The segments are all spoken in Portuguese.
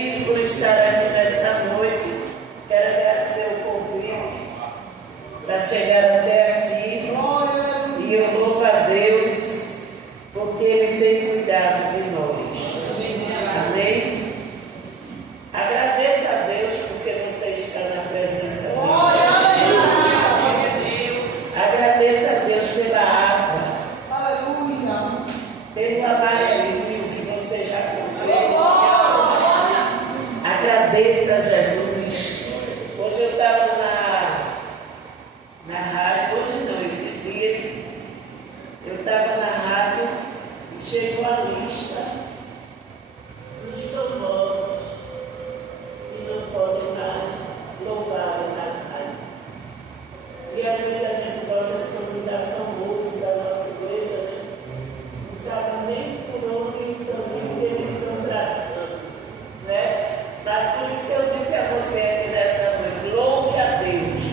Por estar aqui nessa noite, quero agradecer o convite para chegar até aqui, e eu louvo a Deus porque Ele tem cuidado de nós. Amém? Agradeço a Deus porque você está na presença dele. Agradeço a Deus pela água, pelo amarelinho que você já comprou. Agradeça a Jesus. Hoje eu estava na rádio, hoje não, esses dias, eu estava na rádio e chegou a lista dos famosos que não podem mais louvar na rádio. E às vezes a gente gosta de convidar famoso da nossa igreja, né? Não sabe nem por onde o caminho que eles estão traçando, né? Mas por isso que eu disse a você aqui nessa noite, louve a Deus,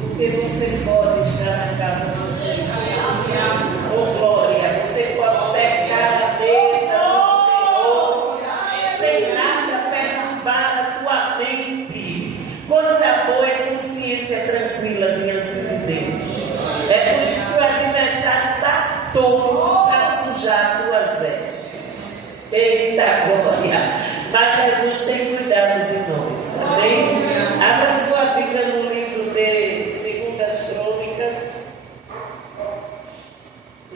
porque você pode estar na casa do Senhor. Oh glória, você pode cercar a mesa do Senhor, sem nada perturbar a tua mente. Coisa boa é consciência tranquila diante de Deus. É por isso que o adversário está todo para sujar tuas vestes. Eita glória! Mas Jesus tem cuidado de nós, amém? Abra sua Bíblia no livro de 2 Crônicas.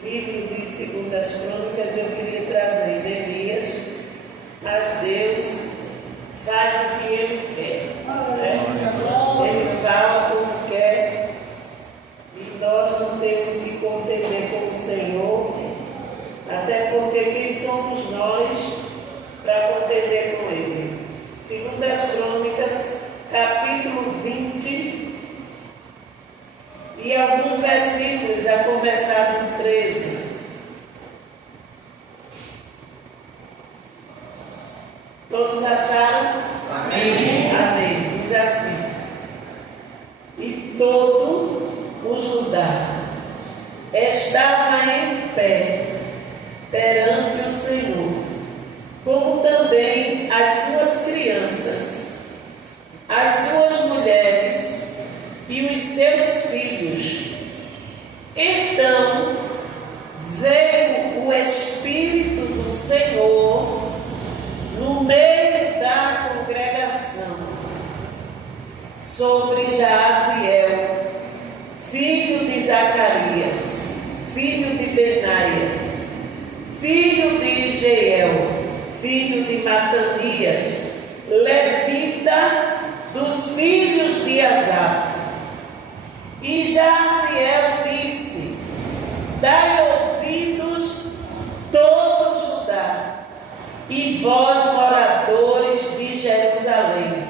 Livro de 2 Crônicas, eu queria trazer Neemias, mas Deus faz o que Ele quer, né? Ele fala como quer, e nós não temos que contender com o Senhor, até porque quem somos nós para contender com Ele? 2 Crônicas, capítulo 20, e alguns versículos, a começar do 13. Todos acharam? Amém. Amém. Diz assim: e todo o Judá estava em pé perante o Senhor, como também as suas crianças, as suas mulheres e os seus filhos. Então veio o Espírito do Senhor no meio da congregação sobre Jaaziel, filho de Zacarias, filho de Benaias, filho de Igeel, filho de Matanias, levita dos filhos de Asaf. E Jaaziel disse: dai ouvidos todo Judá, e vós moradores de Jerusalém,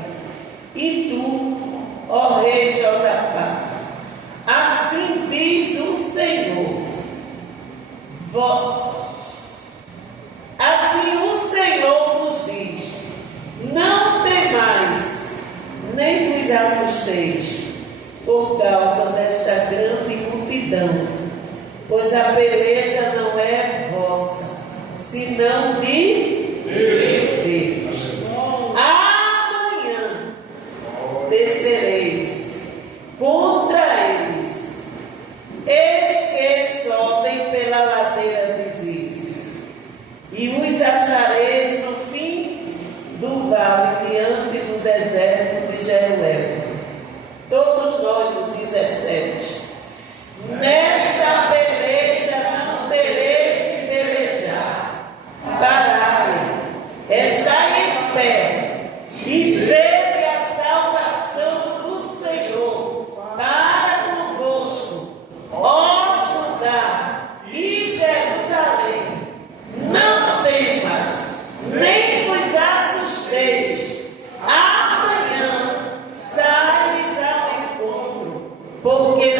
e tu, ó rei Josafá, assim diz o Senhor, assim o Senhor vos diz: não temais, nem vos assusteis, por causa desta grande multidão, pois a peleja não é vossa, senão de Deus. Amanhã descereis contra eles, eis que sobem pela ladeira de Ziz, e os achareis no fim do vale, diante do deserto de Jeruel. Todos nós, o 17. Nesta peleja não tereis que pelejar. Parai, estai em pé e vede a salvação do Senhor para convosco, ó Judá e Jerusalém. Não temas, nem vos assusteis. Amanhã sai-lhes ao encontro, porque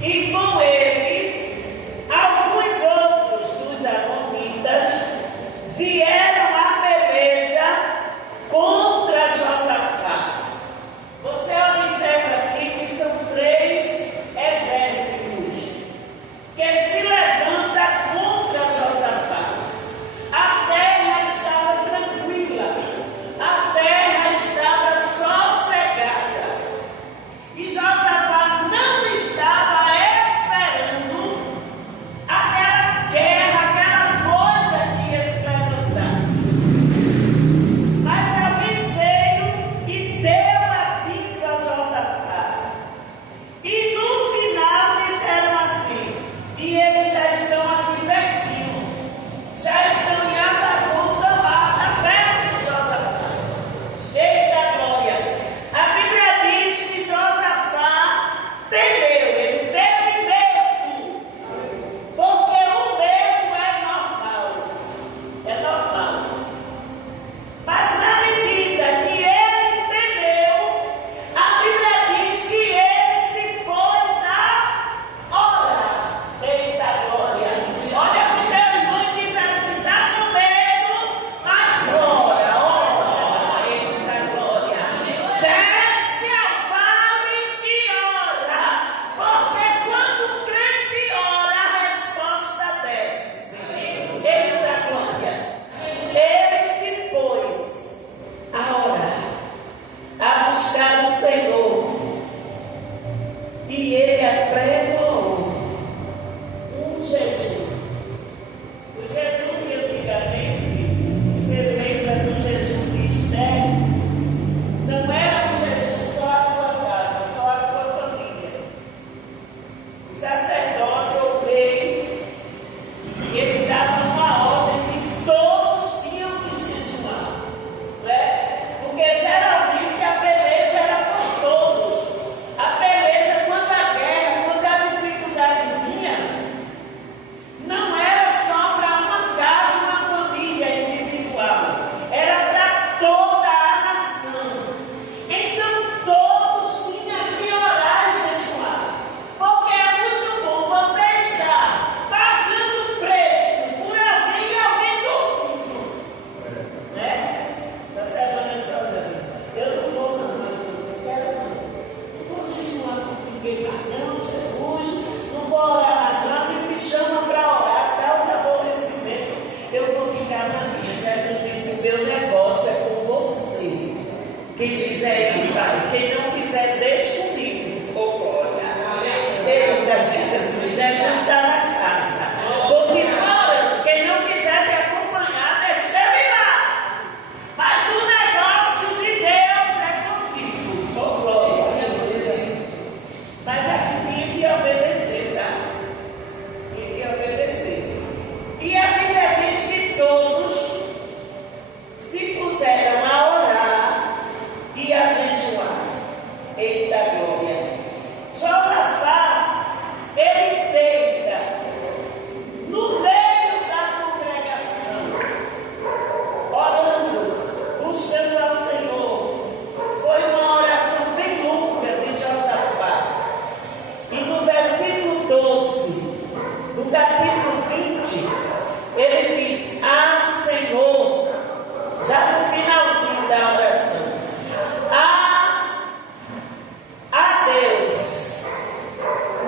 e com eles alguns outros dos amonitas vieram à peleja contra Josafá. Você observa aqui que são 3 exércitos que se levantam contra Josafá. A terra estava tranquila, a terra estava sossegada, e Josafá não estava esperando aquela guerra, aquela coisa que ia se levantar. Mas alguém veio e deu aviso a Josafá. E no final disseram assim, e eles já estão aqui pertinho, já estão em Azazul, Tamar, perto de Josafá. Eita glória! A Bíblia diz que Josafá temeu, ele teve medo, porque o medo é normal. Mas na medida que ele temeu, a Bíblia diz que ele se pôs a orar. Eita glória! Olha para o teu irmão e diz assim, está com medo, mas ora. Eita glória! Desce ao vale e ora, porque quando o crente ora, a resposta desce. Eita glória! Ele se pôs a orar, a buscar o Senhor, e ele apregoou um jejum. O jejum que antigamente, você lembra do jejum de Esther? Não era um jejum só a tua casa, só a tua família. O sacerdote ou rei, ele dava uma ordem que todos tinham que jejuar, né? Porque geralmente a peleja era por todos. A peleja, quando a guerra, quando a dificuldade vinha, não era só para uma casa, uma família individual, era para toda a nação. Então todos tinham que orar e jejuar, porque é muito bom você estar pagando preço por alguém e alguém dormindo, né? Sacerdote diz, olha, eu não vou não, eu quero não vou jejuar com ninguém mais não, Jesus, não vou orar mais não, a gente chama para orar, causa aborrecimento, eu vou ficar na minha. Jesus disse, o meu negócio é com você. Quem quiser ir, vai. Quem não quiser, deixa comigo. Oh, glória. Eita, Jesus, Jesus está na casa. Continua orando. Quem não quiser te acompanhar, deixa ele lá. Mas o negócio de Deus é contigo. Oh, glória. Mas aqui tinha que obedecer, tá? Tinha que obedecer. E a Bíblia diz que todos se puseram a orar e a jejuar. Eita glória! Josafá, ele deita no meio da congregação, orando, buscando ao Senhor. Foi uma oração bem longa de Josafá. E no versículo 12 do capítulo 20, ele diz, ah, Senhor, já no finalzinho da oração, a Deus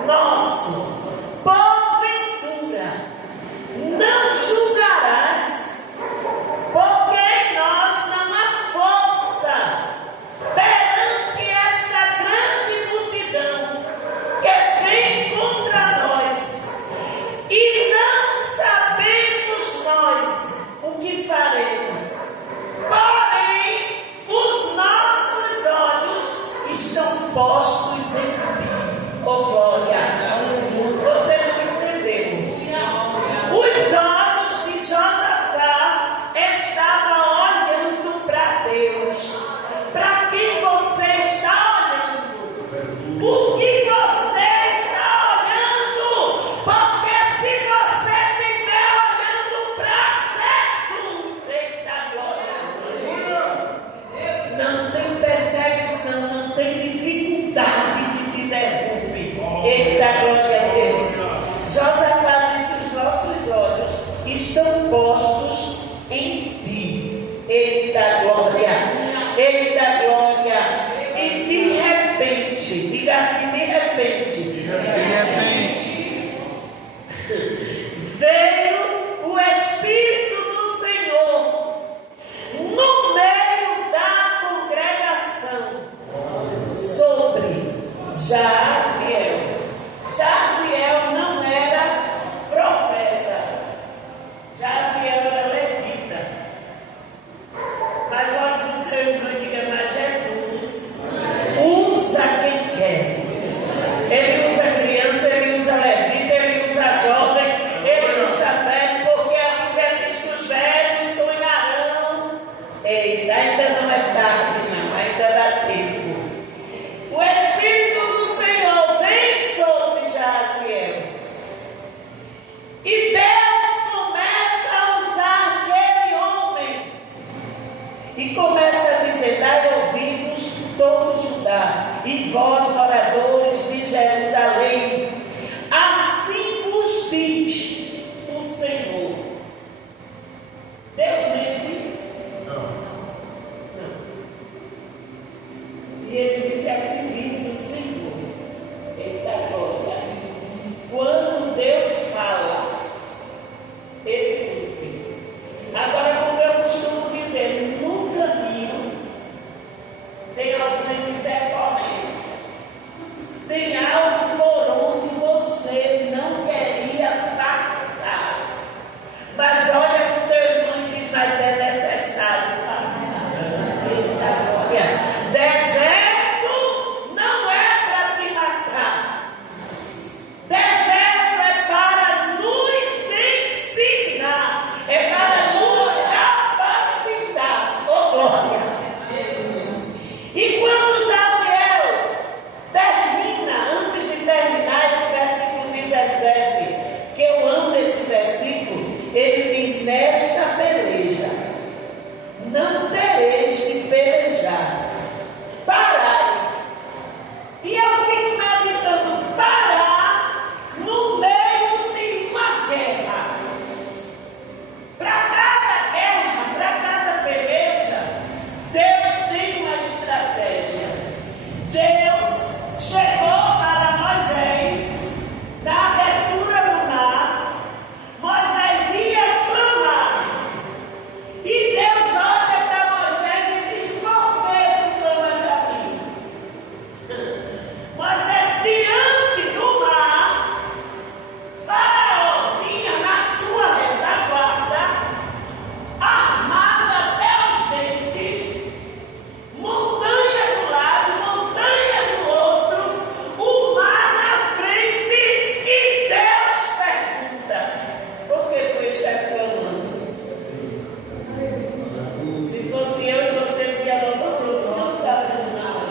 nosso, porventura, não julgarás, porque em nós não há força perante esta grande multidão que vem contra nós, e não sabemos nós o que faremos. Porém, os nossos olhos estão postos em ti. Oh glória! Você não entendeu? Os olhos de Josafá estavam olhando para Deus. Para quem você está olhando? O que você está olhando? Porque se você estiver olhando para Jesus, eita glória! Não tem perseguição, não tem dificuldade que te derrube. Eita glória! diga assim, de repente, veio o Espírito do Senhor no meio da congregação sobre Jaziel. Jaziel não era profeta, Jaziel era levita. Mas olha para o seu irmão e diga, mas Jesus usa quem quer. Ele usa criança, ele usa levita, ele usa jovem, ele usa velho, porque a Bíblia diz que os velhos sonharão. Eita, ainda não é tarde, não, ainda dá tempo. O Espírito do Senhor vem sobre Jaziel. E Deus começa a usar aquele homem. E começa a dizer, dai ouvidos todo Judá, e vós, moradores de Jerusalém, assim vos diz o Senhor. Deus mente? Não. E ele disse, assim diz o Senhor. Eita glória. Quando Deus fala, ele cumpre. Agora, como eu costumo dizer, no caminho tem algumas intercorrências. Tem algo por onde você não queria passar. Mas olha para o teu irmão e diz, mas é necessário passar. Eita glória. Deserto não é para te matar. Deserto é para nos ensinar. É para nos capacitar. Oh glória. E quando Jaziel termina, antes de terminar esse versículo 17, que eu amo esse versículo, ele diz, nesta peleja, não tereis de pelejar. Parai. E eu fico meditando, parar no meio de uma guerra. Para cada guerra, para cada peleja, Deus tem uma estratégia. Deus chegou para Moisés na abertura do mar. Moisés ia clamar. E Deus olha para Moisés e diz, por que tu clamas a mim? Moisés, diante do mar, Faraó vinha na sua retaguarda, armado até os dentes, montanha do lado, montanha do outro, o mar na frente, e Deus pergunta, por que tu estás clamando? Se fosse eu e você, dizia, não, não estava fazendo nada.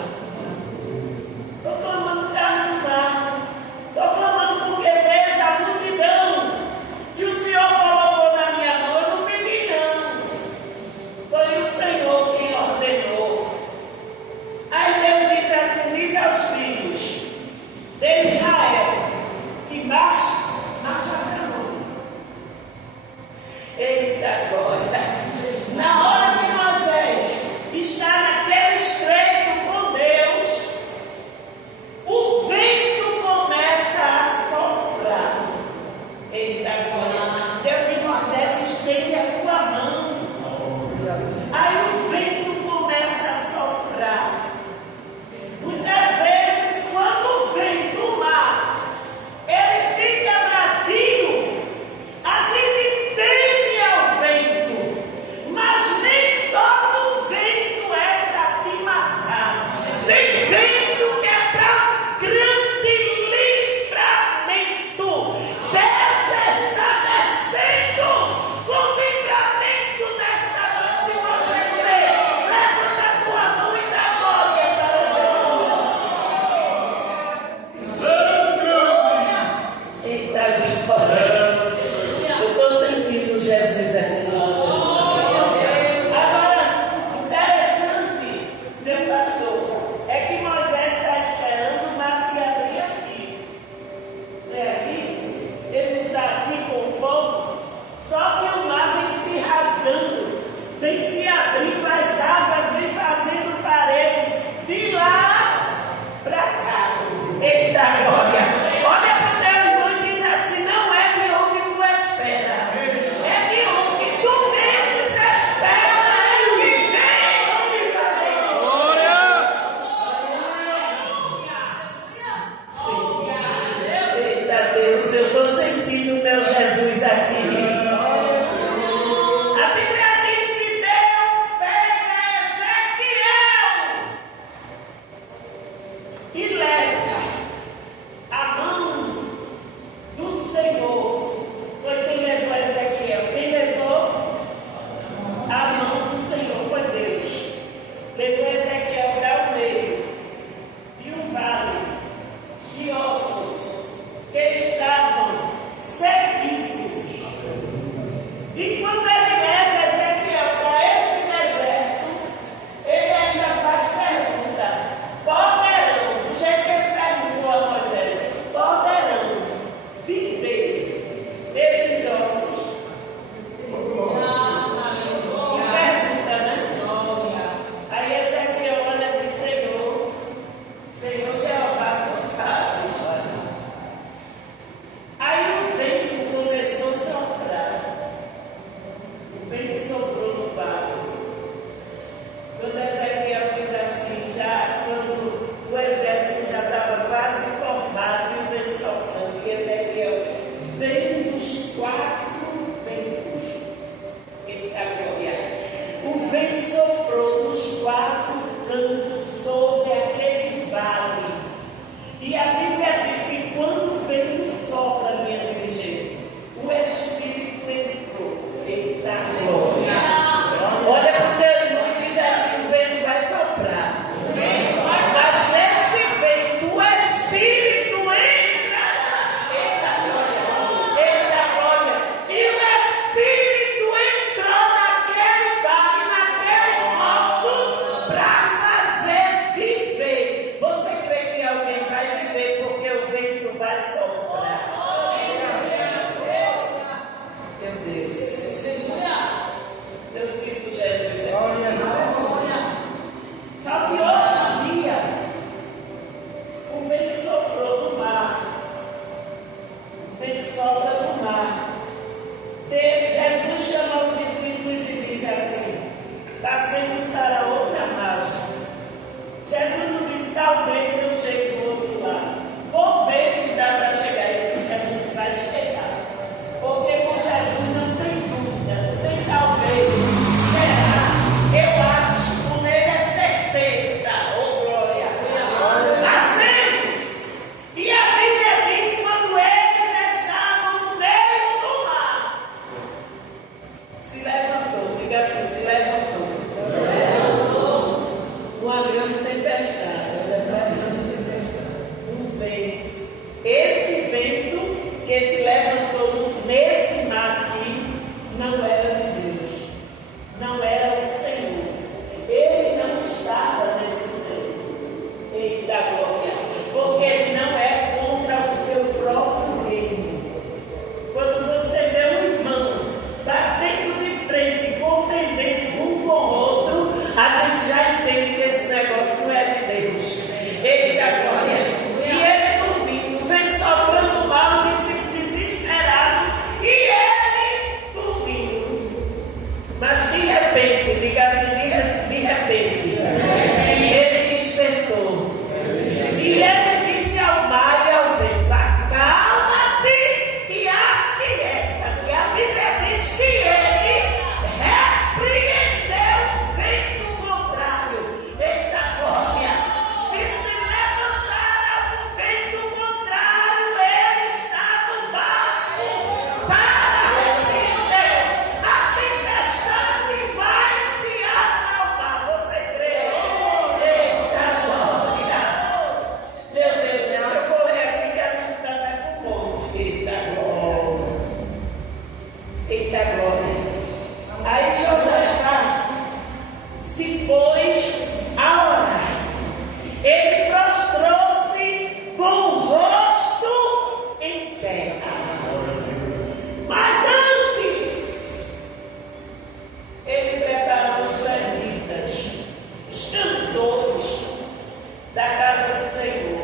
da casa do Senhor.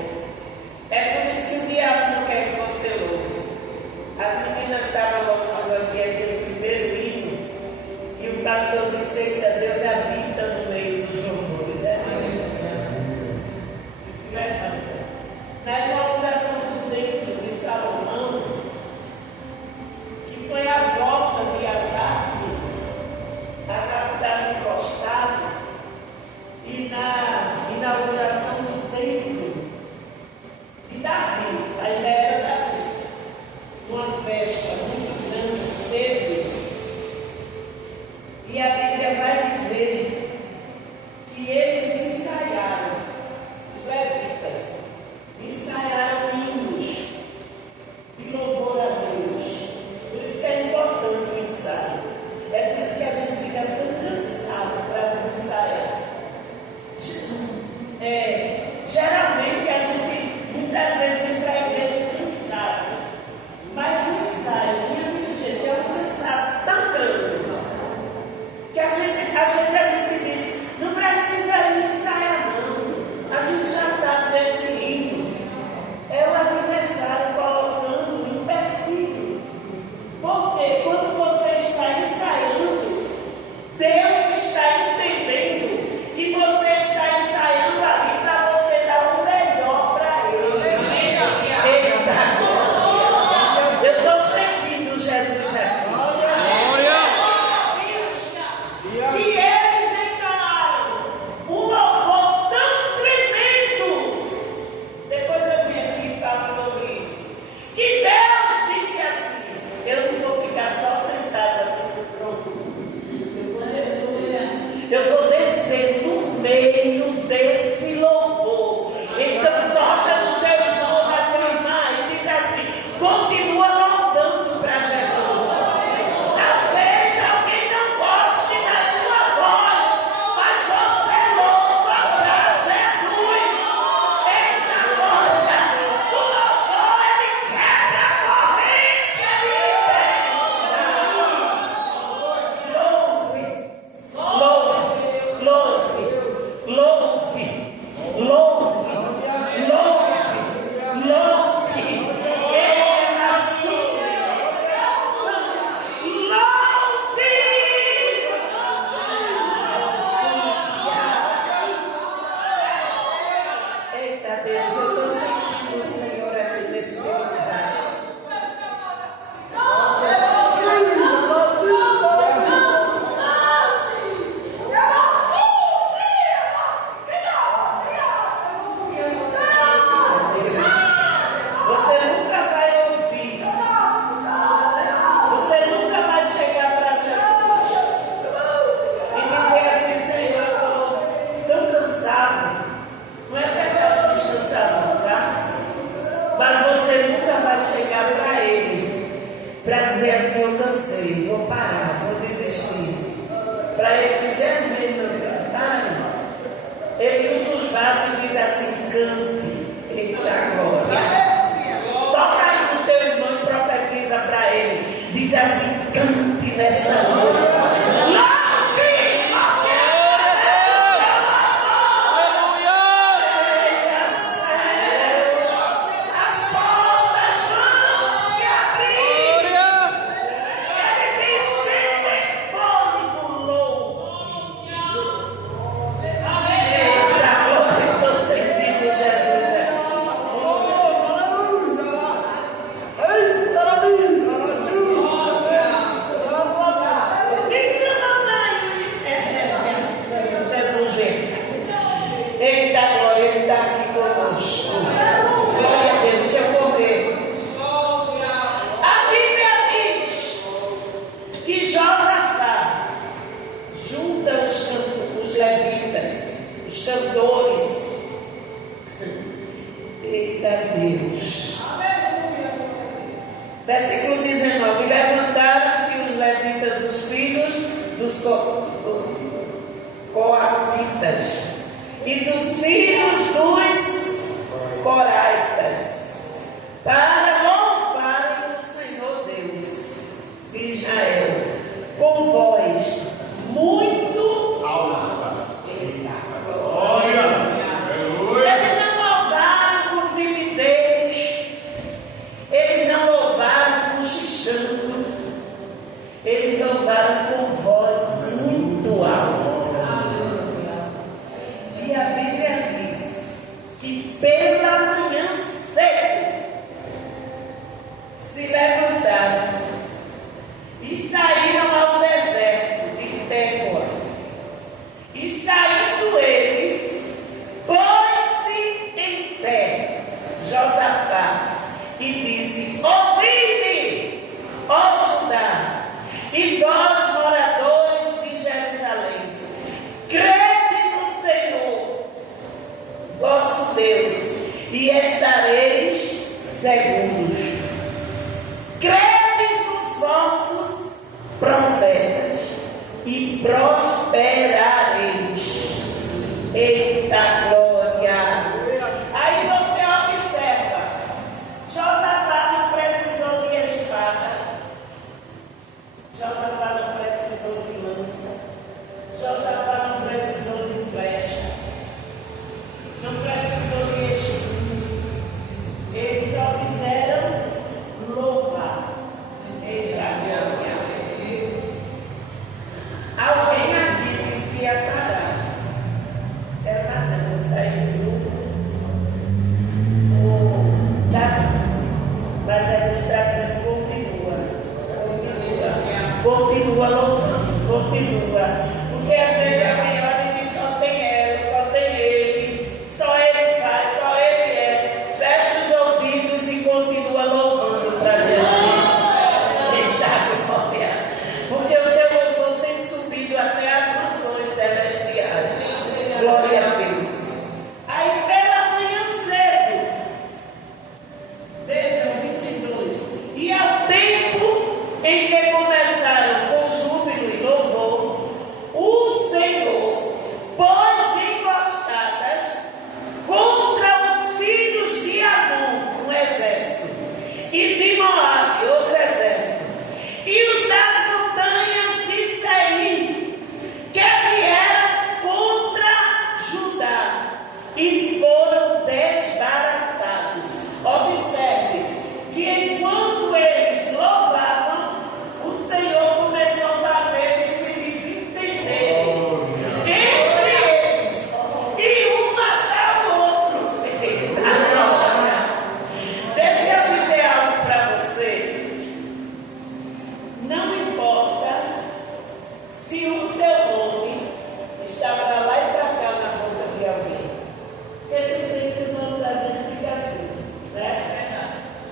É como vencedor. As meninas estavam louvando aqui aquele primeiro hino e o pastor disse: eita, Deus habita no meio dos louvores. E se levanta. Na inauguração do templo de Salomão, que foi a volta de Asaf estava encostado, e na inauguração do templo de Davi, a ideia era Davi, uma festa muito grande teve, e a Bíblia vai dizer que eles ensaiaram, os levitas ensaiaram hinos de louvor a Deus. Por isso que é importante o ensaio. É por isso que a gente fica tão cansado para ensaiar. Geralmente a gente muitas vezes vem para a igreja cansado, mas o ensaio, minha amiga, gente, é um cansaço tão grande que às vezes a gente diz: não precisa ir ensaiar, não. A gente já sabe desse hino. É o adversário colocando um empecilho. Porque quando você está ensaiando, Deus está entendendo que você está ensaiando ali para você dar o melhor para Ele. Eita, glória! Eu estou sentindo Jesus aqui. Que eles entonaram um louvor tão tremendo. Depois eu vim aqui e falo sobre isso. Que Deus disse assim: eu não vou ficar só sentada aqui no trono. Eu vou descer no meio desse louvor. Então toca no teu irmão, na tua irmã, e diz assim: continua louvando para Jesus. Talvez alguém não goste da tua voz, mas você louva para Jesus. Eita glória! O louvor, ele quebra a corrente, ele liberta. Louve, louve, louve, louve, louve, louve. Ele é na sua louve. Eita Deus, eu estou sentindo o Senhor aqui nesse lugar. Você nunca vai ouvir, você nunca vai chegar para Jesus e dizer assim: Senhor, eu estou tão cansado. Não é pecado descansar, não, tá? Mas você nunca vai chegar para Ele para dizer assim: eu cansei, vou parar, vou desistir. Para Ele dizer: amém, meu Deus, pare. Ele usa os vasos e diz assim: cante. Eita glória! Toca aí no teu irmão e profetiza para ele. Diz assim: cante nesta noite. Versículo 19: levantaram-se os levitas dos filhos dos coabitas e dos filhos dos coraitas para louvarem o Senhor Deus de Israel com voz muito alta. Eles não louvaram com timidez, eles e pela manhã cedo se levantaram e saíram ao deserto de Tecoa. E saindo eles, pôs-se em pé Josafá e disse: ouvi-me, ó Judá, e vós, moradores de Jerusalém, crede no Senhor vosso Deus, e estareis seguros. Credes nos vossos profetas, e prosperareis. Eita glória! Aí você observa, Josafá não precisou de espada, Josafá não precisou de lança, Josafá não precisou de flecha, não precisou de escudo. Eles só fizeram louvar. Eita glória! Alguém aqui disse ia parar. É nada, não sair do grupo. Mas Jesus está dizendo: continua louvando, continua. Porque às vezes alguém olha e diz: só tem ela, só tem ele, só ele faz, só ele é. Fecha os ouvidos e continua louvando para Jesus. Eita glória! Porque o teu louvor tem subido até as mansões celestiais. Glória a Deus. Aí pela manhã cedo, veja o 22, e ao tempo em que começaram com júbilo e louvor, o Senhor pôs emboscadas contra os filhos de Amon, um exército, e de Moabe, outro exército, e os das montanhas de Seir, que vieram contra Judá, e foram desbaratados. Observe que enquanto eles louvavam, o Senhor começou a fazer eles se desentenderem entre eles, e um matar o outro. Deixa eu dizer algo para você. Não importa se o teu nome está para lá e para cá na boca de alguém. Porque tem que o nome da gente fica assim, né?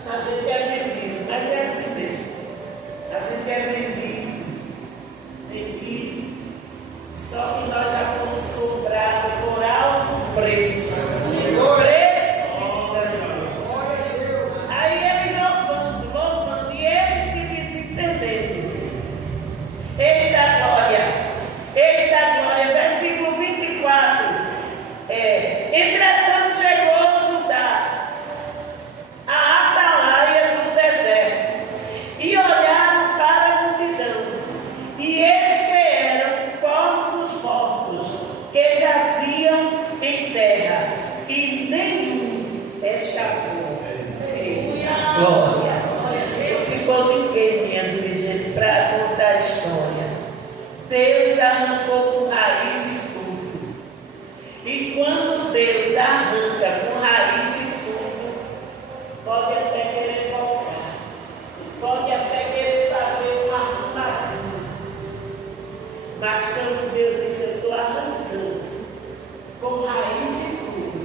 A gente é vendido, mas é assim mesmo. A gente é vendido. Só que nós já fomos comprados por alto preço. Preço de sangue. Aí ele louvando, e ele se desentendendo. Eita glória, versículo 24. Entretanto chegou Judá a atalaia do deserto, e olharam para a multidão, e eis que eram corpos mortos, que jaziam em terra, e nenhum escapou. Glória! Ficou ninguém, minha dirigente, para contar a história. Deus arrancou com raiz e tudo. E quando Deus arranca com raiz e tudo, pode até querer voltar, pode até querer fazer uma arrumadura. Mas quando Deus diz: eu estou arrancando com raiz e tudo,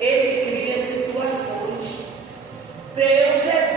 Ele cria situações. Deus é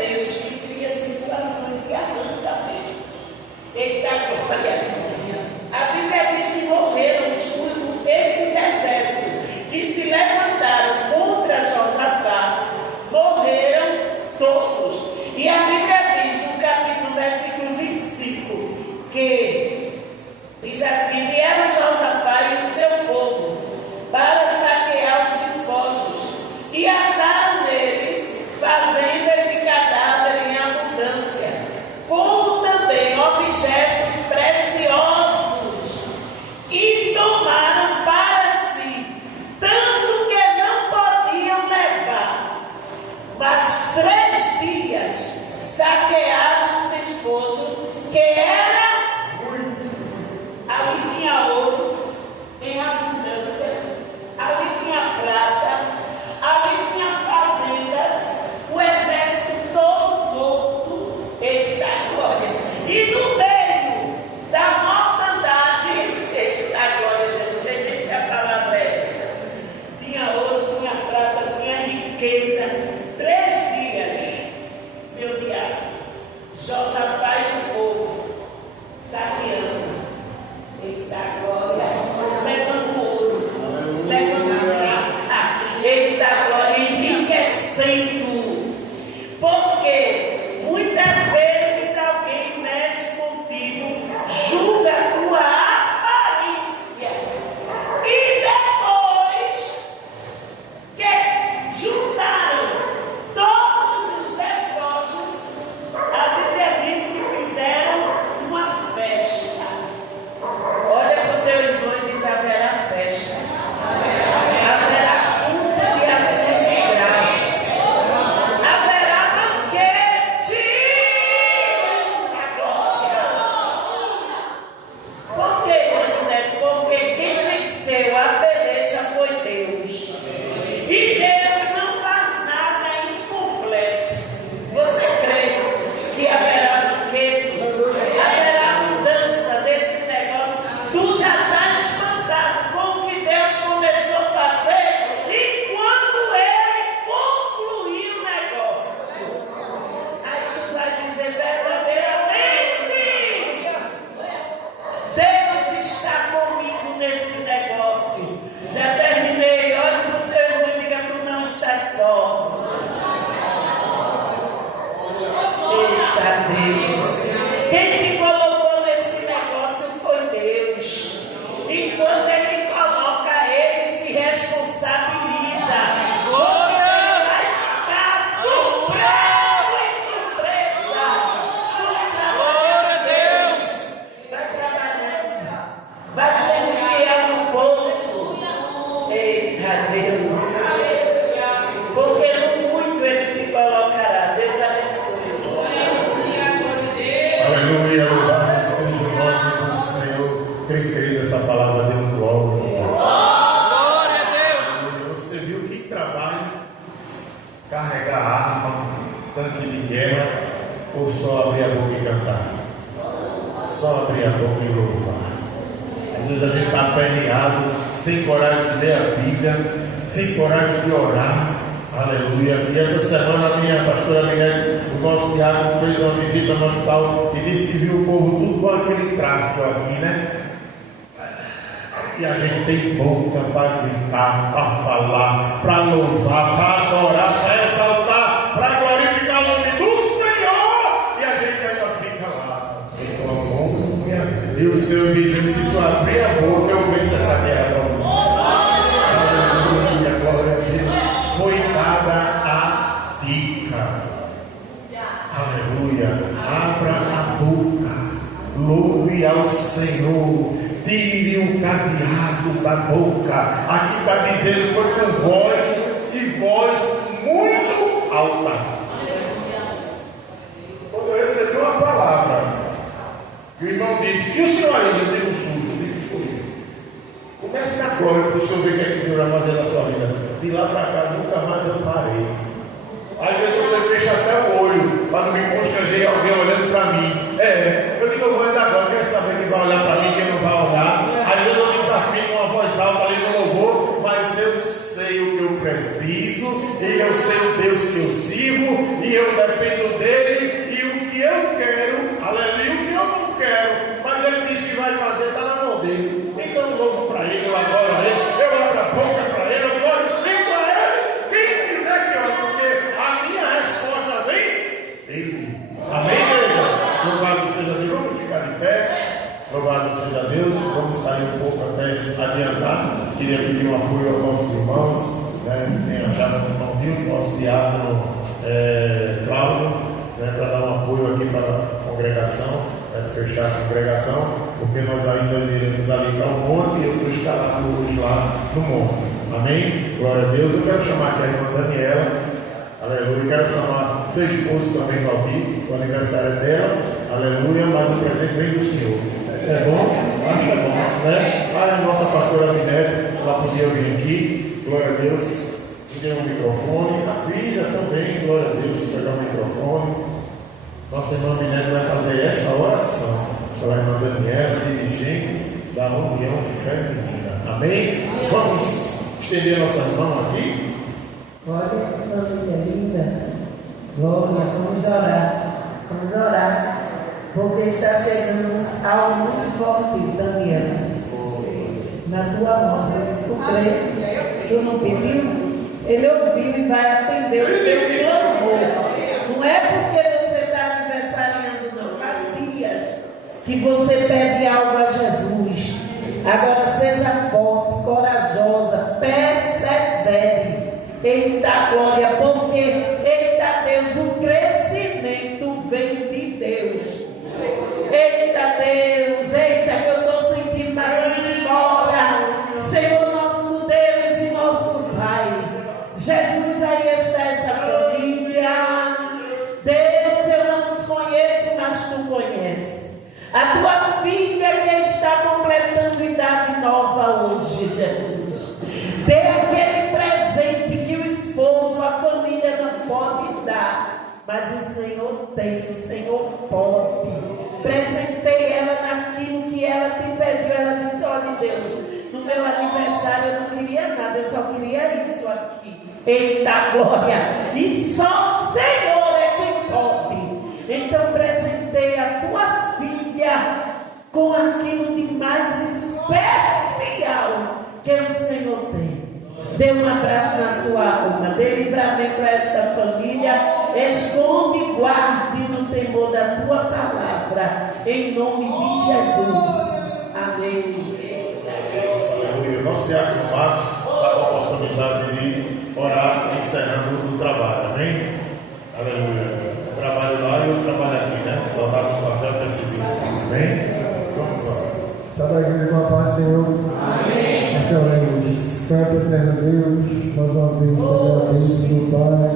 carregar arma, tanque de guerra, ou só abrir a boca e cantar? Só abrir a boca e louvar. Às vezes a gente está aperreado, sem coragem de ler a Bíblia, sem coragem de orar. Aleluia. E essa semana a minha pastora Minete, o nosso diácono, fez uma visita no hospital e disse que viu o povo tudo com aquele traço aqui, né? E a gente tem boca para gritar, para falar, para louvar, para adorar, para exaltar, para glorificar o nome do Senhor. E a gente ainda fica lá. E o Senhor diz: se tu abrir a boca, eu venço essa guerra para você. Aleluia, glória a Deus. Foi dada a dica. Aleluia. Abra a boca. Louve ao Senhor. Tire o cadeado da boca. Aqui está dizendo: foi com voz e voz muito alta. Quando eu recebi uma palavra, o irmão disse: e o senhor aí? Eu tenho um sujo. Eu digo: fui. Comece na glória para o senhor ver o que é que Deus vai fazer na sua vida. De lá para cá nunca mais eu parei. Às vezes eu fecho até o olho para não me constranger alguém olhando para mim. Eu digo: eu vou ainda agora, quer saber quem vai olhar para mim, quem não vai olhar. Às vezes eu desafio com uma voz alta ali no louvor, mas eu sei o que eu preciso, e eu sei o Deus que eu sirvo, e eu dependo dele, e o que eu quero, aleluia, o que eu não quero, mas ele diz que vai fazer, está na mão dele. Então eu louvo para ele, eu adoro a ele, eu abro a boca para ele, eu glorifico a ele, quem quiser que ore, porque a minha resposta vem dele. Amém, igreja? Louvado seja Deus. Vamos ficar de pé. Louvado seja Deus. Vamos sair um pouco até adiantar. Queria pedir um apoio aos nossos irmãos, né, que tem a chave do irmão Rio, nosso diácono Cláudio, né, para dar um apoio aqui para a congregação, fechar a congregação, porque nós ainda iremos ali para o monte e eu estou escalado hoje lá no monte. Amém? Glória a Deus. Eu quero chamar aqui a irmã Daniela. Aleluia. Eu quero chamar seu esposo também, Valdir, o aniversário dela. Aleluia. Mas o presente vem do Senhor. É bom? Acho que é bom, né? A nossa pastora Minete, ela podia vir aqui. Glória a Deus. Tem um microfone. A filha também, glória a Deus, pegar o microfone. Nossa irmã Minete vai fazer esta oração pela irmã Daniela, dirigente da União Feminina. Amém? Vamos estender nossa mão aqui. Glória, família linda. Glória, vamos orar. Vamos orar. Porque está chegando algo muito forte, Daniela. Na tua mão. Tu crê? Tu não pediu? Ele ouviu e vai atender o teu clamor. Não é porque você está aniversariando, não. Faz dias que você pede algo a Jesus. Agora seja forte, corajosa, persevere. Eita glória, porque eita Deus, o crescimento vem de Deus. Eita Deus, eita, eu estou sentindo na minha embora. Senhor nosso Deus e nosso Pai. Jesus, aí está essa família. Deus, eu não os conheço, mas tu conheces. A tua filha que está completando idade nova hoje, Jesus. Dê aquele presente que o esposo, a família não pode dar, mas o Senhor tem, o Senhor pode. Presentei ela naquilo que ela te pediu. Ela disse: olha Deus, no meu aniversário eu não queria nada, eu só queria isso aqui. Eita glória! E só o Senhor é quem pode. Então presentei a tua filha com aquilo de mais especial que o Senhor tem. Dê um abraço na sua alma, dê livramento a esta família, esconde e guarde no temor da tua palavra, em nome de Jesus. Amém. Aleluia. Nosso diácono Marcos está com a oportunidade de orar encerrando o trabalho. Amém? Aleluia. Eu trabalho lá e eu trabalho aqui, né? Só dá o papel para esse serviço. Amém? Vamos lá. Estava aí com a paz, Senhor. Amém. Excelente. Santo eterno Deus, mais uma vez te agradeço, meu Pai,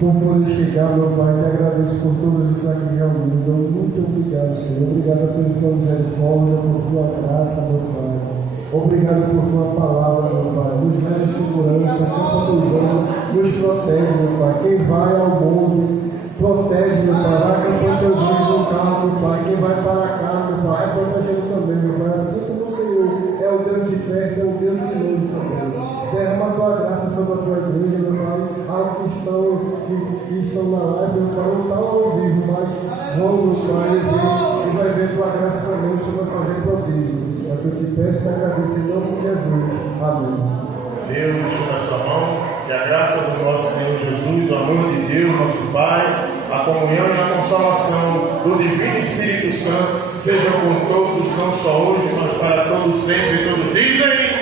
por poder chegar, meu Pai, te agradeço por todos os que me reuniram. Muito obrigado, Senhor. Obrigado pela tua misericórdia, por tua graça, meu Pai. Obrigado por tua palavra, meu Pai. Nos dá segurança, nos protege, meu Pai. Quem vai ao monte, protege, meu Pai. Vai com teus filhos no carro, meu Pai. Quem vai para cá, meu Pai, é protegendo também, meu Pai. Assim como o Senhor é o Deus de perto, é o Deus de longe também. Derrama a tua graça sobre a tua igreja, meu Pai. Aos que estão na live, meu Pai, não estão ao vivo, mas vão, meu Pai, e vai ver tua graça também, o Senhor vai fazer prodígio. É que eu te peço e agradeço em nome de Jesus. Amém. Deus deixou na sua mão, que a graça do nosso Senhor Jesus, o amor de Deus, nosso Pai, a comunhão e a consolação do Divino Espírito Santo sejam com todos, não só hoje, mas para todos sempre. Todos dizem.